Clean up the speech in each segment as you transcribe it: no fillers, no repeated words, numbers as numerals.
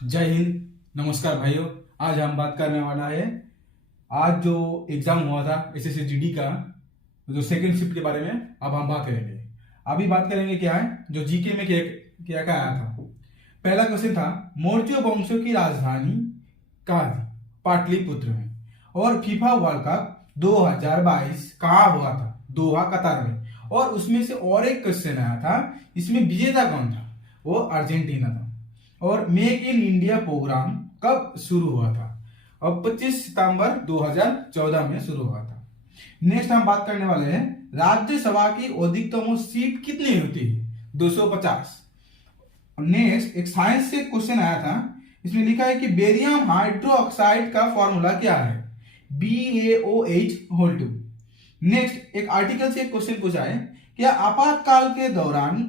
जय हिंद। नमस्कार भाइयों। आज हम बात करने वाला है आज जो एग्जाम हुआ था एसएससी जीडी का जो सेकंड शिफ्ट के बारे में। अब हम बात करेंगे। अभी बात करेंगे क्या है जो जीके में क्या क्या क्या आया था। पहला क्वेश्चन था मौर्य वंशों की राजधानी कहाँ थी? पाटलिपुत्र में। और फीफा वर्ल्ड कप 2022 कहाँ हुआ था? दोहा कतार में। और उसमें से और एक क्वेश्चन आया था, इसमें विजेता कौन था? वो अर्जेंटीना था। और मेक इन इंडिया प्रोग्राम कब शुरू हुआ था? अब 25 सितंबर 2014 में शुरू हुआ था। नेक्स्ट हम बात करने वाले हैं राज्यसभा की अधिकतम सीट कितनी होती है? 250। नेक्स्ट एक साइंस से क्वेश्चन आया था, इसमें लिखा है कि बेरियम हाइड्रोक्साइड का फॉर्मूला क्या है? BaOH2। नेक्स्ट एक आर्टिकल से एक क्वेश्चन पूछा है, क्या आपातकाल के दौरान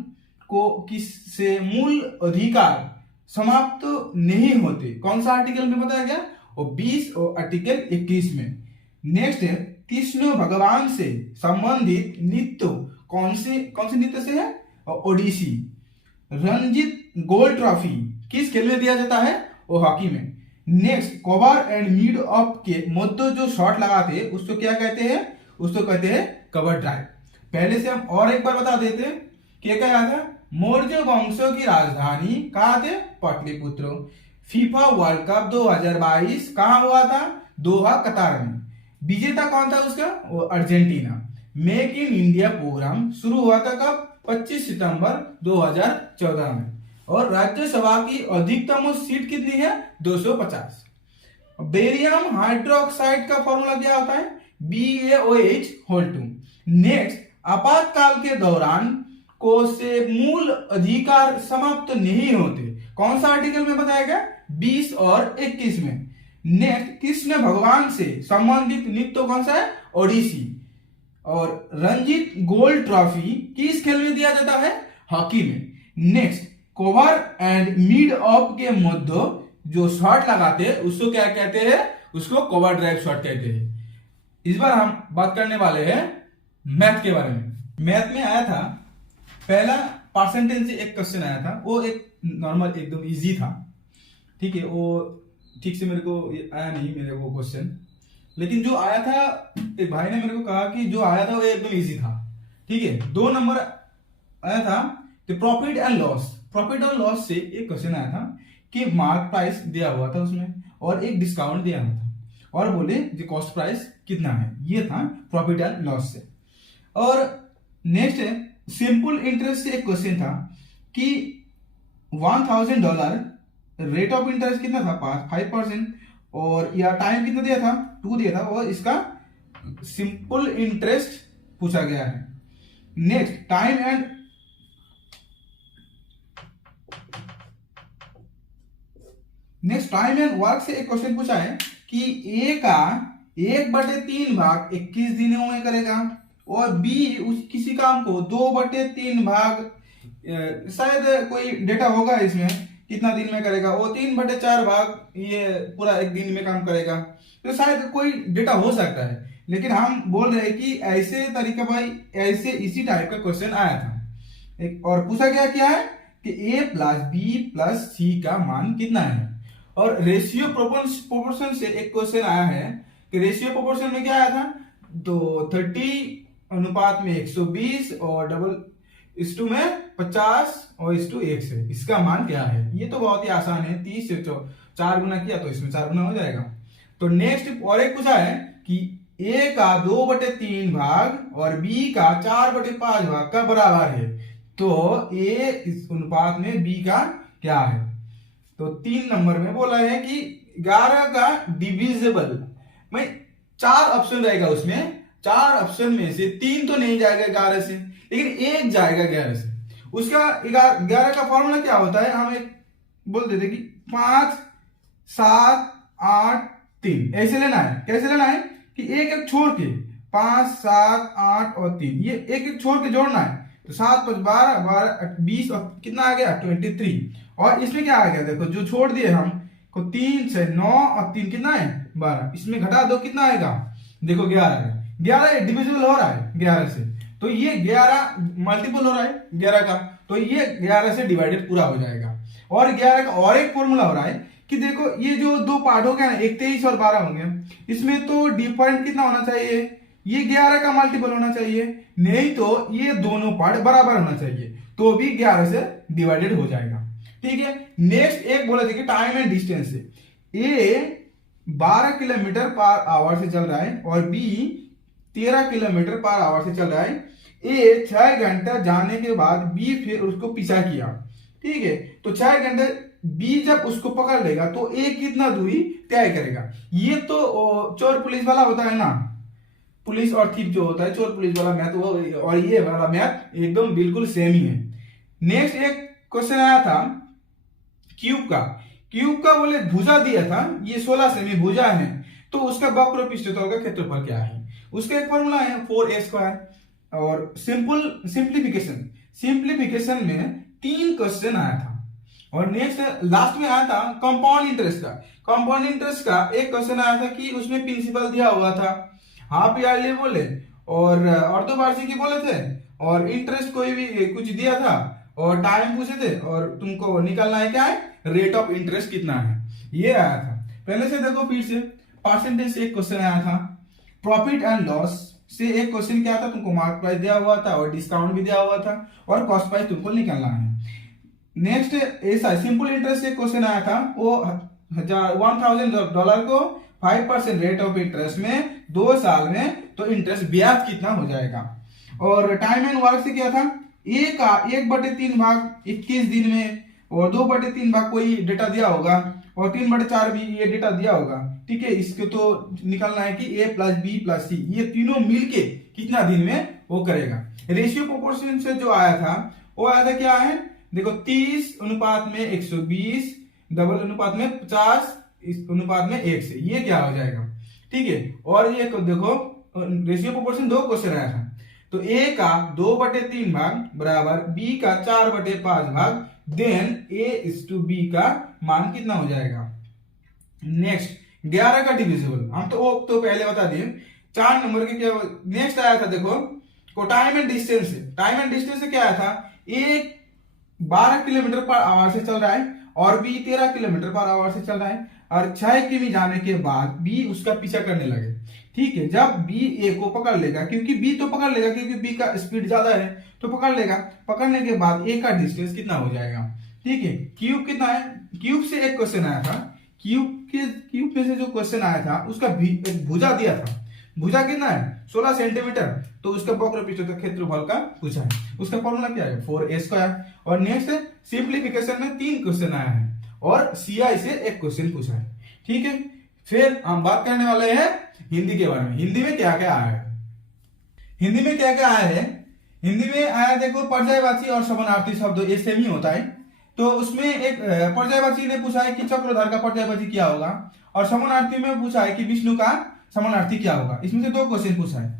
को किससे मूल अधिकार समाप्त नहीं होते? कौन सा आर्टिकल में बताया गया? और 20 और आर्टिकल 21 में। नेक्स्ट है कृष्ण भगवान से संबंधित नृत्य कौन से नृत्य से है? और ओडिसी। रणजीत गोल्ड ट्रॉफी किस खेल में दिया जाता है? वो हॉकी में। Next cover and mid of के मध्य जो शॉट लगाते हैं उसको क्या कहते हैं? उसको कहते हैं कवर ड्राइव। पहले से हम और एक बार बता देते हैं क्या याद है। मौर्य वंशों की राजधानी कहाँ थे? पाटलिपुत्र। फीफा वर्ल्ड कप 2022 कहाँ हुआ था? दोहा कतार में। विजेता कौन था उसका? वो Argentina. Make in India program शुरू हुआ था कब? 25 सितंबर 2014 में। और राज्यसभा की अधिकतम सीट कितनी है? 250। बेरियम हाइड्रोक्साइड का फॉर्मूला क्या होता है? BaOH2। नेक्स्ट आपातकाल के दौरान को से मूल अधिकार समाप्त नहीं होते, कौन सा आर्टिकल में बताया गया? 20 और 21 में। नेक्स्ट कृष्ण भगवान से संबंधित नृत्य कौन सा है? ओडिसी। और रंजीत गोल्ड ट्रॉफी किस खेल में दिया जाता है? हॉकी में। Next cover and mid of के मध्य जो शॉट लगाते हैं उसको क्या कहते हैं? उसको कवर ड्राइव शॉट कहते हैं। इस बार हम बात करने वाले हैं मैथ के बारे में। मैथ में आया था पहला परसेंटेज से एक क्वेश्चन आया था, वो एक नॉर्मल एकदम इजी था। ठीक है, वो ठीक से मेरे को आया नहीं मेरे को क्वेश्चन, लेकिन जो आया था एक भाई ने मेरे को कहा कि जो आया था वो एकदम इजी था। ठीक है, 2 नंबर आया था कि प्रॉफिट एंड लॉस। प्रॉफिट और लॉस से एक क्वेश्चन आया था कि मार्क प्राइस दिया हुआ था उसमें और एक डिस्काउंट दिया हुआ था और बोले जो कॉस्ट प्राइस कितना है, ये था प्रॉफिट एंड लॉस से। और नेक्स्ट है सिंपल इंटरेस्ट से एक क्वेश्चन था कि $1000 रेट ऑफ इंटरेस्ट कितना था? 5%। और या टाइम कितना दिया था? 2 दिया था। और इसका सिंपल इंटरेस्ट पूछा गया है। नेक्स्ट टाइम एंड वर्क से एक क्वेश्चन पूछा है कि ए का 1/3 भाग 21 दिनों में करेगा और बी उस किसी काम को 2/3 भाग शायद कोई डेटा होगा इसमें कितना दिन में करेगा, वो 3/4 भाग ये पूरा एक दिन में काम करेगा। तो शायद कोई डेटा हो सकता है, लेकिन हम बोल रहे हैं कि ऐसे तरीका भाई ऐसे इसी टाइप का क्वेश्चन आया था एक। और पूछा गया क्या है कि A + B + C का मान कितना है। और रेशियो प्रोपोर्शन से एक क्वेश्चन आया है कि रेशियो प्रोपोर्शन में क्या आया था? तो 30 अनुपात में 120 और डबल इस टू में 50 और इस टू 1 से इसका मान क्या है? ये तो बहुत ही आसान है, 30 से 4 गुना किया तो इसमें 4 गुना हो जाएगा। तो नेक्स्ट और एक पूछा है कि A का 2/3 भाग और B का 4/5 भाग का बराबर है, तो A इस अनुपात में B का क्या है? तो 3 नंबर में बोला है कि 11 का डिविजिबल में 4 ऑप्शन रहेगा, उसमें 4 ऑप्शन में से 3 तो नहीं जाएगा 11 से, लेकिन 1 जाएगा 11 से। उसका 11 का फॉर्मूला क्या होता है? हम एक बोल देते कि 5 7 8 3 ऐसे लेना है। कैसे लेना है कि एक एक छोड़ के 5 7 8 और 3 ये एक एक छोड़ के जोड़ना है। तो 7 5 12 12 20 और कितना आ गया? 23। और इसमें क्या आ गया? देखो जो छोड़ दिए हम को 3 से 9 और 3 कितना है? 12। इसमें घटा दो कितना आएगा? देखो 11 11 डिविजिबल हो रहा है 11 से, तो ये 11 मल्टीपल हो रहा है 11 का, तो ये 11 से डिवाइडेड पूरा हो जाएगा। और 11 का और एक फॉर्मूला हो रहा है कि देखो ये जो दो पार्ट हो गया ना, एक 23 और 12 होंगे, इसमें तो डिफरेंट कितना होना चाहिए, ये 11 का मल्टीपल होना चाहिए, नहीं तो ये दोनों पार्ट बराबर होना चाहिए, तो भी 11 से डिवाइडेड हो जाएगा। ठीक है, नेक्स्ट एक बोला था कि टाइम एंड डिस्टेंस से, ए 12 किलोमीटर पर आवर से चल रहा है और बी 13 किलोमीटर पर आवर से चल रहा है। ए 6 घंटा जाने के बाद बी फिर उसको पीछा किया। ठीक है, तो 6 घंटे बी जब उसको पकड़ लेगा तो ए कितना दूरी तय करेगा। ये तो चोर पुलिस वाला होता है ना, पुलिस और थीप जो होता है, चोर पुलिस वाला मैथ वो और ये वाला मैथ एकदम बिल्कुल सेम ही है। नेक्स्ट एक क्वेश्चन आया था क्यूब का। क्यूब का बोले भुजा दिया था, ये 16 सेमी भुजा है, तो उसका वक्र पृष्ठतल का क्षेत्रफल क्या है। उसका एक फॉर्मूला है 4a²। और सिंप्लीफिकेशन में 3 क्वेश्चन आया था। और नेक्स्ट लास्ट में आया था कंपाउंड इंटरेस्ट का। कंपाउंड इंटरेस्ट का एक क्वेश्चन आया था कि उसमें प्रिंसिपल दिया हुआ था, हाफ ईयरली बोले और अर्धवार्षिकी बोले थे, और इंटरेस्ट कोई भी कुछ दिया था और टाइम पूछे थे, और तुमको निकालना है क्या है, रेट ऑफ इंटरेस्ट कितना है, ये आया था। पहले से देखो, फिर से परसेंटेज से एक क्वेश्चन आया था, प्रॉफिट एंड लॉस से एक क्वेश्चन क्या था, तुमको मार्क प्राइस दिया हुआ था और डिस्काउंट भी दिया हुआ था और कॉस्ट प्राइस तुमको निकालना है। नेक्स्ट ऐसा सिंपल इंटरेस्ट से क्वेश्चन आया था, वो $1000 को 5% रेट ऑफ इंटरेस्ट में 2 साल में, तो इंटरेस्ट ब्याज कितना हो जाएगा। और टाइम एंड वर्क से क्या था, ए का 1/3 भाग 21 दिन में, और 2/3 भाग कोई डेटा दिया होगा, और 3/4 भी ये डेटा दिया होगा। ठीक है, इसको तो निकालना है कि ए प्लस बी प्लस सी, ये तीनों मिलके कितना दिन में वो करेगा। रेशियो प्रोपोर्शन से जो आया था वो आया था क्या है, देखो 30:120, डबल अनुपात में 50:1 से, ये क्या हो जाएगा। ठीक है, और ये देखो रेशियो प्रोपोर्शन 2 क्वेश्चन आया था, तो ए का 2/3 भाग बराबर बी का 4/5 भाग, देन a/b का मान कितना हो जाएगा। नेक्स्ट 11 का डिविजिबल, हम तो पहले बता दिए। 4 नंबर के क्या नेक्स्ट आया था, देखो को टाइम एंड डिस्टेंस से। टाइम एंड डिस्टेंस से क्या आया था, ए 12 किलोमीटर पर आवर से चल रहा है और बी 13 किलोमीटर पर आवर से चल रहा है, और 6 किमी जाने के बाद बी उसका पीछा करने लगे। ठीक है, जब बी ए को पकड़ लेगा, क्योंकि बी तो पकड़ लेगा क्योंकि बी का स्पीड ज्यादा है, तो पकड़ लेगा। पकड़ने के बाद ए का डिस्टेंस कितना हो जाएगा। ठीक है, क्यूब कितना है, क्यूब से एक क्वेश्चन आया था, क्यूब में से जो क्वेश्चन आया था उसका भुजा दिया था, भुजा कितना है 16 सेंटीमीटर, तो उसका वक्र पृष्ठतल क्षेत्रफल का पूछा है। उसका फॉर्मूला क्या है 4a²। और नेक्स्ट सिंप्लीफिकेशन में 3 क्वेश्चन आया है और सीआई से एक क्वेश्चन पूछा है। ठीक है, फिर हम बात करने वाले हैं हिंदी के बारे में। हिंदी में क्या क्या आया है, हिंदी में क्या क्या आया है, हिंदी में आया देखो पर्यायवाची और समानार्थी शब्द, ये सेम ही होता है। तो उसमें एक पर्यायवाची ने पूछा है कि चक्रधर का पर्यायवाची क्या होगा, और समानार्थी में पूछा है कि विष्णु का समानार्थी क्या होगा। इसमें से 2 क्वेश्चन पूछा है।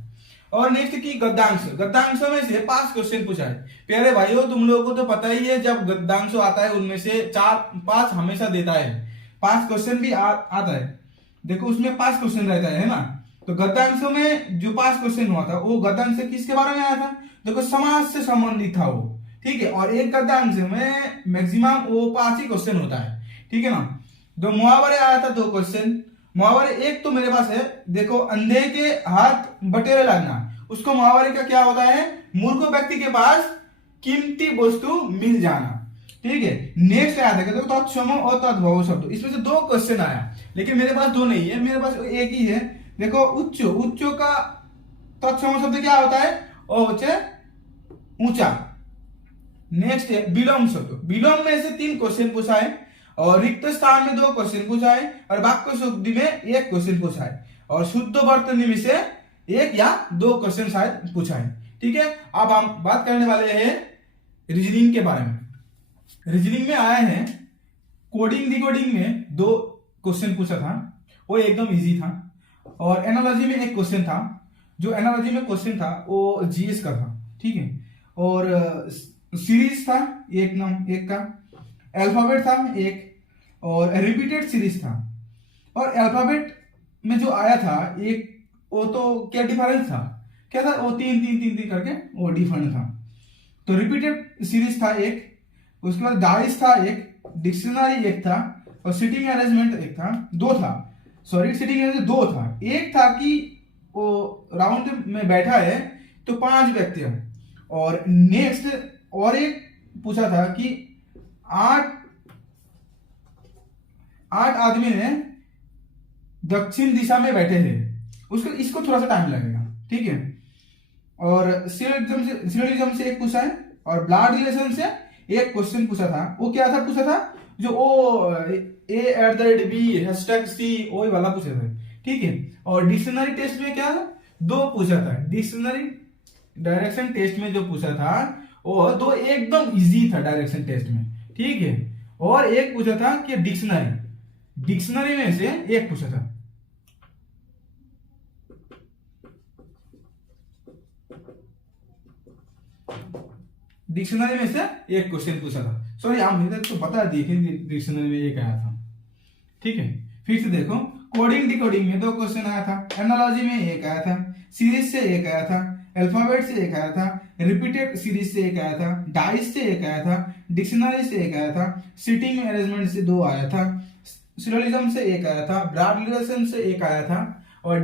और नेक्स्ट की गद्यांश, गद्यांश में से 5 क्वेश्चन पूछा है। प्यारे भाइयों, तुम लोगों को तो पता ही है, जब गद्यांश आता है उनमें से 4-5 हमेशा देता है, 5 क्वेश्चन भी आता है। देखो उसमें 5 क्वेश्चन रहता है ना, तो गद्यांश में जो 5 क्वेश्चन हुआ था वो गद्यांश किसके बारे में आया था, देखो समाज से संबंधित था वो। ठीक है, और एक गद्यांश में मैक्सिमम वो 5 ही क्वेश्चन होता है। ठीक है ना। दो मुहावरे आया था 2 क्वेश्चन। मुहावरे एक तो मेरे पास है, देखो अंधे के हाथ बटेरे लगना, उसको मुहावरे का क्या होता है, मूर्ख व्यक्ति के पास कीमती वस्तु मिल जाना। ठीक है, नेक्स्ट आया था देखो तत्सम और तद्भव शब्द, इसमें से 2 क्वेश्चन आया, लेकिन मेरे पास 2 नहीं है, मेरे पास एक ही है। देखो उच्च, उच्च का तत्सम शब्द क्या होता है, ऊंचा। नेक्स्ट है विलोम शब्द, विलोम में से 3 क्वेश्चन पूछा है, और रिक्त स्थान में 2 क्वेश्चन पूछा है, और वाक्य शुद्धि में 1 क्वेश्चन पूछा है, और शुद्ध वर्तनी में से 1 या 2 क्वेश्चन शायद पूछा है। ठीक है, अब हम बात करने वाले हैं रीजनिंग के बारे में। रीजनिंग में आए हैं कोडिंग डिकोडिंग में 2 क्वेश्चन पूछा था, वो एकदम इजी था। और एनालॉजी में 1 क्वेश्चन था, जो एनालॉजी में क्वेश्चन था वो जीएस का था। ठीक है, और सीरीज था एक का, अल्फाबेट था 1, और रिपीटेड सीरीज था। और अल्फाबेट में जो आया था एक, वो तो क्या डिफरेंस था, क्या था वो 3 करके वो डिफरेंट था। तो रिपीटेड सीरीज था 1, उसके बाद डाइस था 1, डिक्शनरी एक था और सिटिंग अरेंजमेंट एक था, दो था, सॉरी सिटिंग अरेंजमेंट दो था। एक था कि वो राउंड में बैठा है तो 5 व्यक्ति हैं, और नेक्स्ट और एक पूछा था कि 8 आदमी ने दक्षिण दिशा में बैठे हैं, उसको इसको थोड़ा सा टाइम लगेगा, ठीक है। और सिलोजिज्म से एक पूछा है, और ब्लड रिलेशन से एक क्वेश्चन पूछा था। वो क्या था पूछा था, जो ओ A@B#C वही वाला पूछा था, ठीक है। और डिक्शनरी टेस्ट में क्या दो पूछा था, डिक्शनरी डायरेक्शन टेस्ट में जो पूछा था वो दो एकदम इजी था डायरेक्शन टेस्ट में, ठीक है। और एक पूछा था कि डिक्शनरी में से एक पूछा था। डिक्शनरी में से एक क्वेश्चन पूछा था, सॉरी हम इधर तो बता दिए कि डिक्शनरी में एक आया था, ठीक है। फिर से देखो, कोडिंग डिकोडिंग में 2 क्वेश्चन आया था, एनालॉजी में एक आया था, सीरीज से एक आया था, अल्फाबेट से एक आया था, रिपीटेड सीरीज से एक आया था, डाइस से एक आया था, डिक्शनरी से एक आया था, सिटिंग अरेंजमेंट से 2 आया था, सिलोजिज्म से एक आया था, ब्लड रिलेशन से एक आया था, और